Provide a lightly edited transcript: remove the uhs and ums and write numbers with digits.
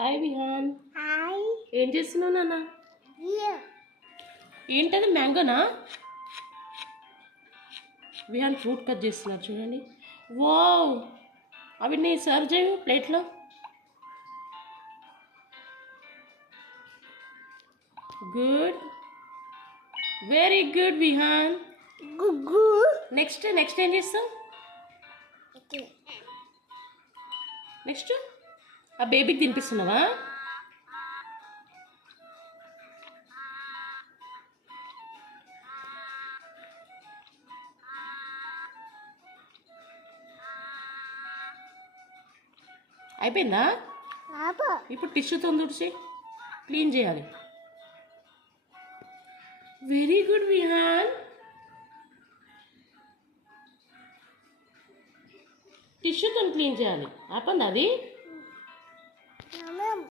Hi Vihaan. Hi. ఏం చేస్తున్నావు నాన్న? ఏంటది, మ్యాంగోనా? విహాన్ ఫ్రూట్ కట్ చేస్తున్నారు చూడండి. వావ్, అవి నీ సర్వ్ చేయు ప్లేట్లో. Good, very good Vihaan. గుగ్గు. నెక్స్ట్ ఏం చేస్తావు? నెక్స్ట్ ఆ బేబీకి తినిపిస్తున్నావా? అయిపోయిందా? ఇప్పుడు టిష్యూతో తుడిచి క్లీన్ చేయాలి. Very good Vihaan. టిష్యూతో క్లీన్ చేయాలి. ఆపండి అది.